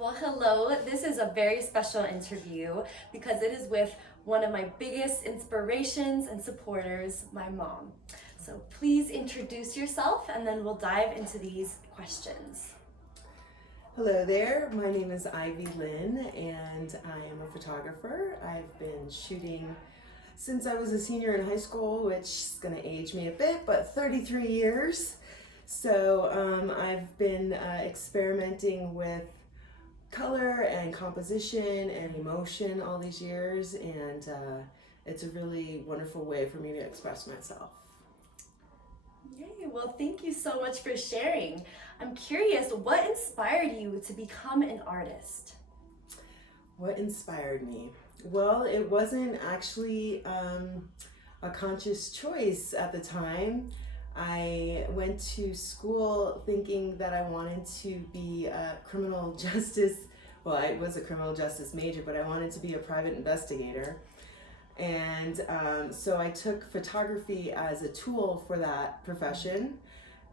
Well, hello. This is a very special interview because it is with one of my biggest inspirations and supporters, my mom. So please introduce yourself and then we'll dive into these questions. Hello there, my name is Lynn and I am a photographer. I've been shooting since I was a senior in high school, which is going to age me a bit, but 33 years. So I've been experimenting with color and composition and emotion all these years, and it's a really wonderful way for me to express myself. Yay, well, thank you so much for sharing. I'm curious, what inspired you to become an artist? What inspired me? Well, it wasn't actually a conscious choice at the time. I went to school thinking that I wanted to be a criminal justice. Well, I was a criminal justice major, but I wanted to be a private investigator. And so I took photography as a tool for that profession,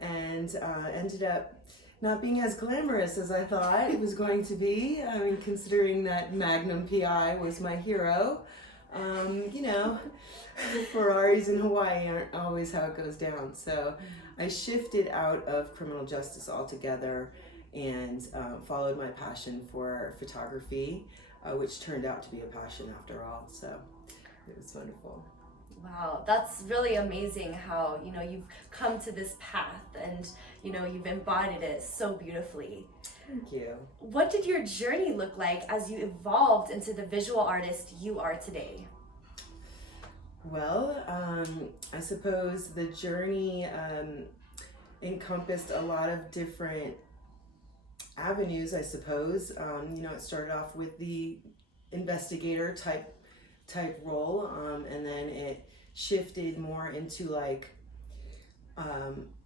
and ended up not being as glamorous as I thought it was going to be. I mean, considering that Magnum PI was my hero. You know, Ferraris in Hawaii aren't always how it goes down. So I shifted out of criminal justice altogether and followed my passion for photography, which turned out to be a passion after all. So it was wonderful. Wow, that's really amazing how, you've come to this path and, you've embodied it so beautifully. Thank you. What did your journey look like as you evolved into the visual artist you are today? Well, I suppose the journey encompassed a lot of different avenues, I suppose. It started off with the investigator type role, and then it shifted more into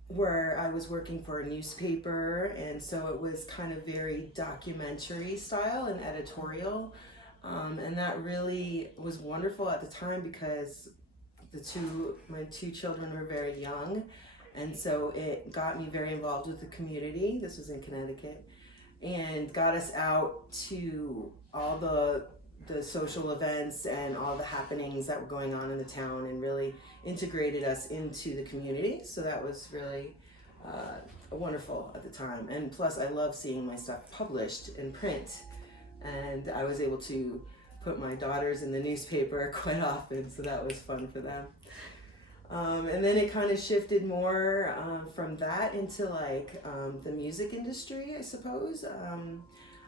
where I was working for a newspaper, and so it was kind of very documentary style and editorial, and that really was wonderful at the time because my two children were very young, and so it got me very involved with the community. This was in Connecticut, and got us out to all the social events and all the happenings that were going on in the town, and really integrated us into the community. So that was really wonderful at the time. And plus I love seeing my stuff published in print, and I was able to put my daughters in the newspaper quite often, so that was fun for them. And then it kind of shifted more from that into the music industry, I suppose.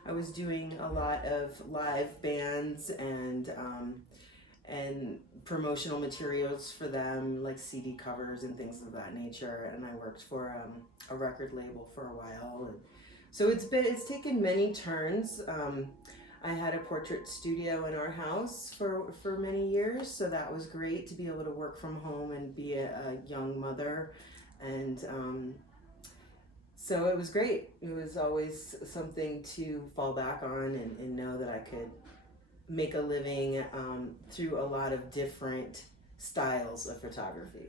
I was doing a lot of live bands and promotional materials for them, like CD covers and things of that nature. And I worked for a record label for a while. And so it's taken many turns. I had a portrait studio in our house for many years, so that was great to be able to work from home and be a young mother. And so it was great. It was always something to fall back on and know that I could make a living through a lot of different styles of photography.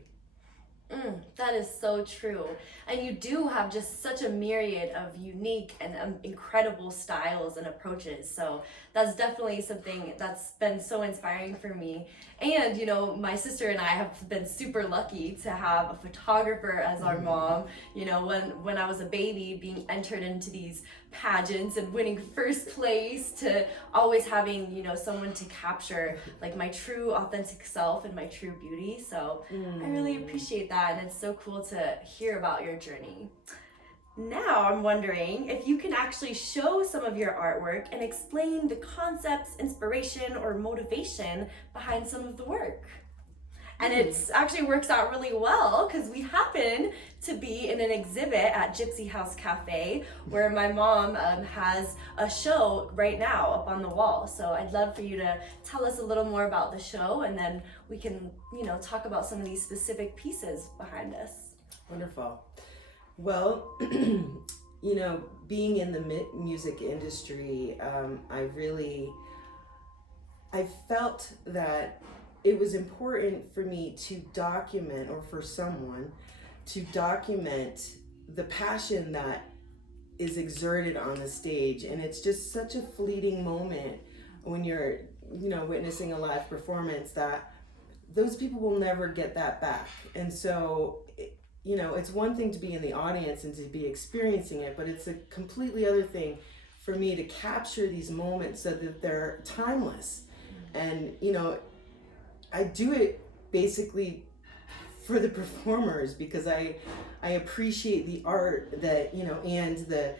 That is so true. And you do have just such a myriad of unique and incredible styles and approaches. So that's definitely something that's been so inspiring for me. And, my sister and I have been super lucky to have a photographer as our mom. When I was a baby, being entered into these pageants and winning first place, to always having, someone to capture my true authentic self and my true beauty. So I really appreciate that. And it's so cool to hear about your journey. Now I'm wondering if you can actually show some of your artwork and explain the concepts, inspiration, or motivation behind some of the work. And it actually works out really well because we happen to be in an exhibit at Gypsy House Cafe, where my mom has a show right now up on the wall. So I'd love for you to tell us a little more about the show, and then we can, talk about some of these specific pieces behind us. Wonderful. Well, being in the music industry, I felt that it was important for me to document, or for someone to document, the passion that is exerted on the stage, and it's just such a fleeting moment when you're, you know, witnessing a live performance, that those people will never get that back. And so, you know, it's one thing to be in the audience and to be experiencing it, but it's a completely other thing for me to capture these moments so that they're timeless. And, you know, I do it basically for the performers, because I appreciate the art that, you know, and the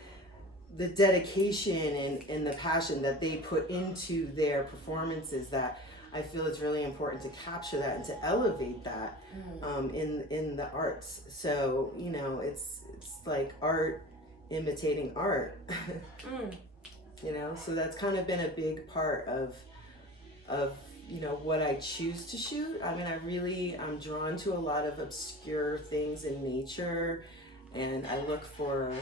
dedication and the passion that they put into their performances, that I feel it's really important to capture that and to elevate that in the arts. So, you know, it's like art imitating art. You know, so that's kind of been a big part of you know, what I choose to shoot. I mean, I'm drawn to a lot of obscure things in nature, and I look for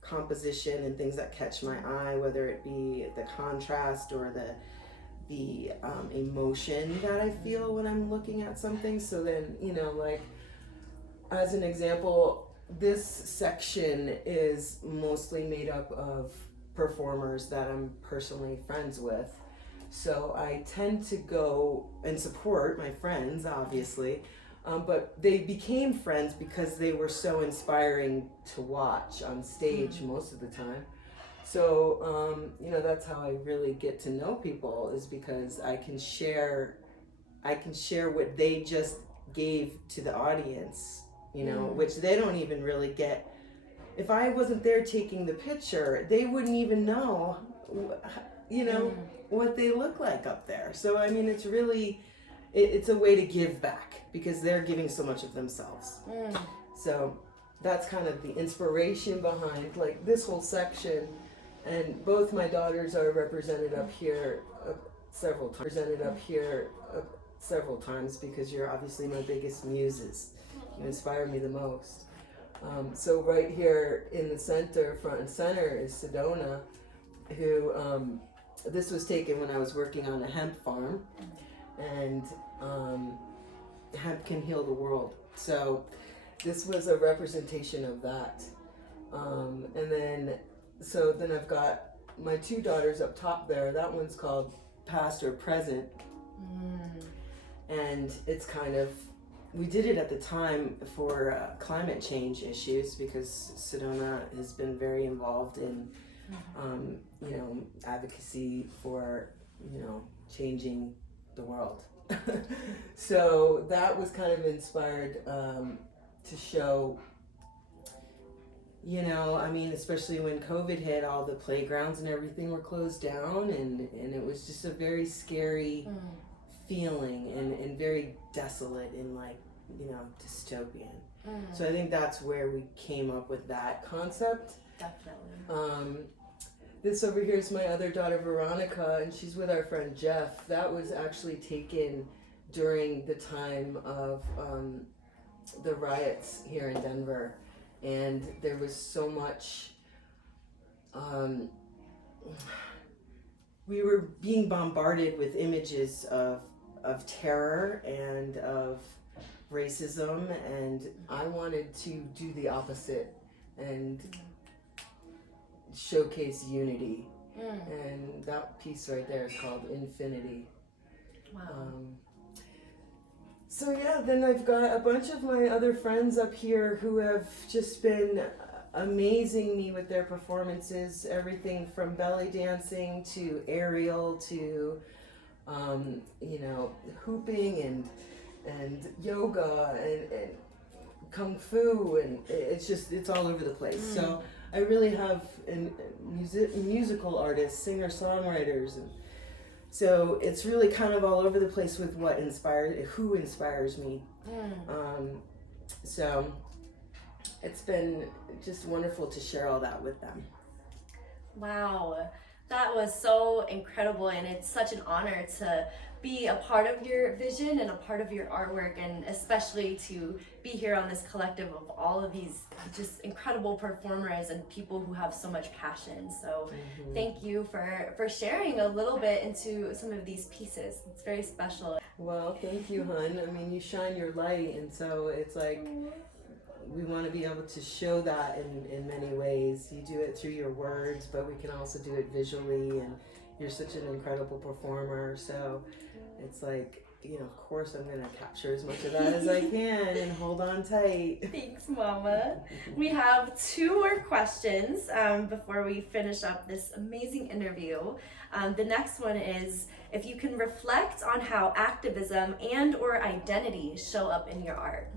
composition and things that catch my eye, whether it be the contrast or the emotion that I feel when I'm looking at something. So then, you know, like, as an example, this section is mostly made up of performers that I'm personally friends with. So I tend to go and support my friends, obviously, but they became friends because they were so inspiring to watch on stage most of the time. So, you know, that's how I really get to know people, is because I can share what they just gave to the audience, you know, which they don't even really get. If I wasn't there taking the picture, they wouldn't even know, you know, what they look like up there. So, I mean, it's really, it's a way to give back, because they're giving so much of themselves. So that's kind of the inspiration behind, like, this whole section. And both my daughters are represented up here several times, because you're obviously my biggest muses. You inspire me the most. So right here in the center, front and center, is Sedona, who, this was taken when I was working on a hemp farm, and hemp can heal the world. So this was a representation of that. And then I've got my two daughters up top there. That one's called Past or Present. And it's kind of, we did it at the time for climate change issues, because Sedona has been very involved in, you know, advocacy for, you know, changing the world. So that was kind of inspired to show, you know, I mean, especially when COVID hit, all the playgrounds and everything were closed down, and it was just a very scary feeling, and very desolate and, like, you know, dystopian. So I think that's where we came up with that concept. Definitely. This over here is my other daughter, Veronica, and she's with our friend Jeff. That was actually taken during the time of the riots here in Denver. And there was so much, we were being bombarded with images of terror and of racism, and I wanted to do the opposite and showcase unity. And that piece right there is called Infinity. Wow. So yeah, then I've got a bunch of my other friends up here who have just been amazing me with their performances. Everything from belly dancing to aerial to, you know, hooping and yoga and kung fu, and it's all over the place. So I really have musical artists, singer-songwriters, and so it's really kind of all over the place with who inspires me. So it's been just wonderful to share all that with them. Wow, that was so incredible, and it's such an honor to be a part of your vision and a part of your artwork, and especially to be here on this collective of all of these just incredible performers and people who have so much passion. So thank you for sharing a little bit into some of these pieces. It's very special. Well, thank you, hun. I mean, you shine your light, and so it's like we want to be able to show that in many ways. You do it through your words, but we can also do it visually, and you're such an incredible performer. So it's like, of course I'm going to capture as much of that as I can and hold on tight. Thanks, Mama. We have 2 more questions before we finish up this amazing interview. The next one is, if you can reflect on how activism and or identity show up in your art.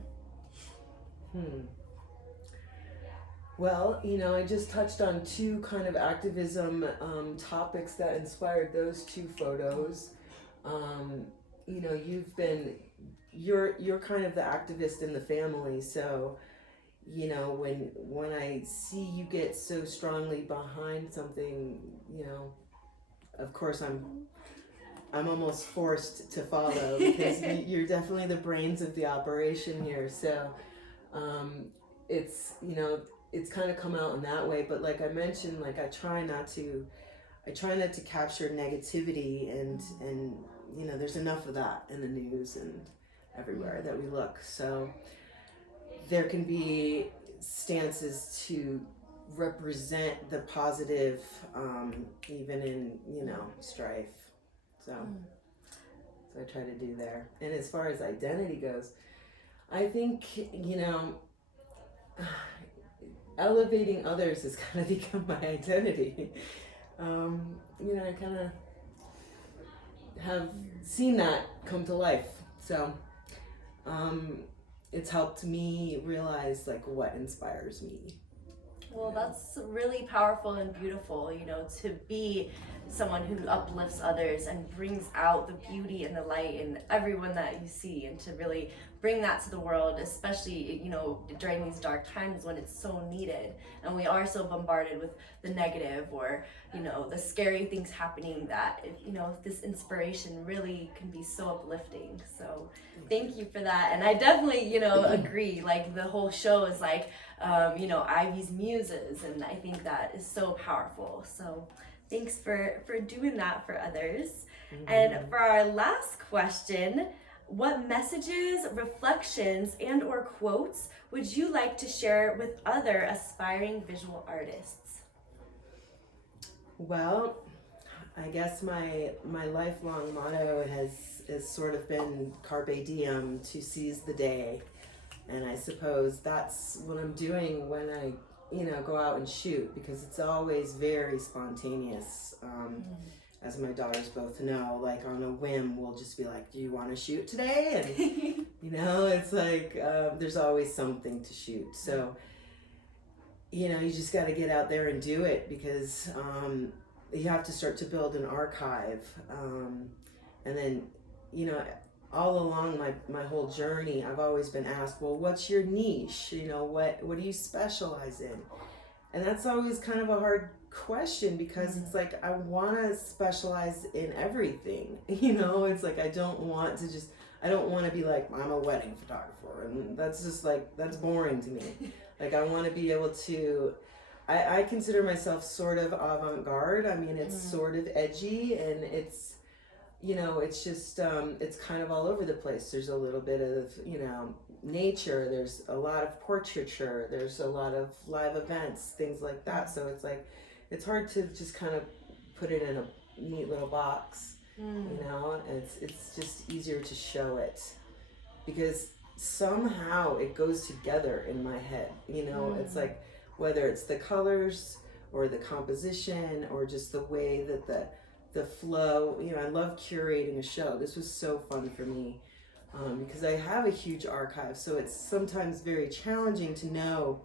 Well, I just touched on 2 kind of activism topics that inspired those 2 photos. You're kind of the activist in the family, so when I see you get so strongly behind something, of course I'm almost forced to follow because you're definitely the brains of the operation here. So it's kind of come out in that way. But like I mentioned, like I try not to capture negativity, and there's enough of that in the news and everywhere that we look. So there can be stances to represent the positive, even in strife. So I try to do there. And as far as identity goes, I think elevating others has kind of become my identity. I kind of have seen that come to life. So it's helped me realize like what inspires me. Well, that's really powerful and beautiful, to be someone who uplifts others and brings out the beauty and the light in everyone that you see, and to really bring that to the world, especially, during these dark times when it's so needed. And we are so bombarded with the negative or, the scary things happening, that, this inspiration really can be so uplifting. So thank you for that. And I definitely, agree, like the whole show is like, Ivy's muses, and I think that is so powerful. So thanks for doing that for others. And for our last question, what messages, reflections, and or quotes would you like to share with other aspiring visual artists? Well, I guess my lifelong motto has sort of been carpe diem, to seize the day. And I suppose that's what I'm doing when I, go out and shoot, because it's always very spontaneous. As my daughters both know, like on a whim, we'll just be like, do you want to shoot today? And, it's like, there's always something to shoot. So, you just got to get out there and do it, because you have to start to build an archive. And then, all along my whole journey, I've always been asked, well, what's your niche? What do you specialize in? And that's always kind of a hard question, because it's like, I want to specialize in everything. It's like, I don't want to be like, I'm a wedding photographer. And that's just like, that's boring to me. Like, I want to be able to, I consider myself sort of avant-garde. I mean, it's sort of edgy, and it's, it's just, it's kind of all over the place. There's a little bit of, nature, there's a lot of portraiture, there's a lot of live events, things like that. So it's like, it's hard to just kind of put it in a neat little box, and it's just easier to show it, because somehow it goes together in my head. It's like, whether it's the colors or the composition or just the way that the flow, I love curating a show. This was so fun for me, because I have a huge archive, so it's sometimes very challenging to know,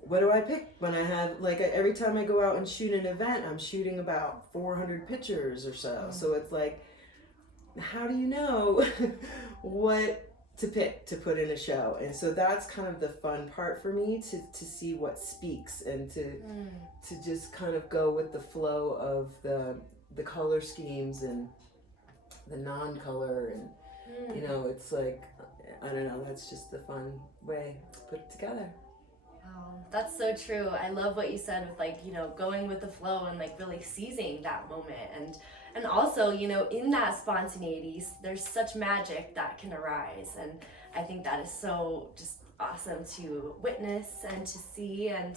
what do I pick when I have, like, every time I go out and shoot an event, I'm shooting about 400 pictures or so. So it's like, how do you know what to pick to put in a show? And so that's kind of the fun part for me, to see what speaks, and to just kind of go with the flow of the color schemes and the non-color, and it's like, I don't know, that's just the fun way to put it together. Oh, that's so true. I love what you said with, like, going with the flow and like really seizing that moment, and also, in that spontaneity, there's such magic that can arise, and I think that is so just awesome to witness and to see, and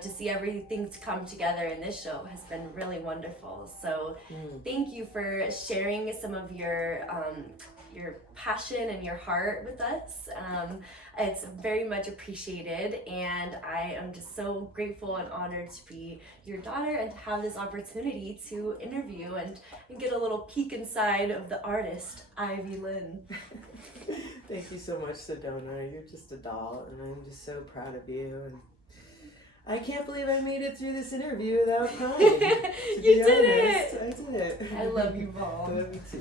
to see everything to come together in this show has been really wonderful. So thank you for sharing some of your passion and your heart with us. It's very much appreciated, and I am just so grateful and honored to be your daughter and to have this opportunity to interview and get a little peek inside of the artist, Ivy Lynn. Thank you so much, Sedona. You're just a doll, and I'm just so proud of you. And I can't believe I made it through this interview without crying. You did it! I did it. I love you, Mom. I love you too.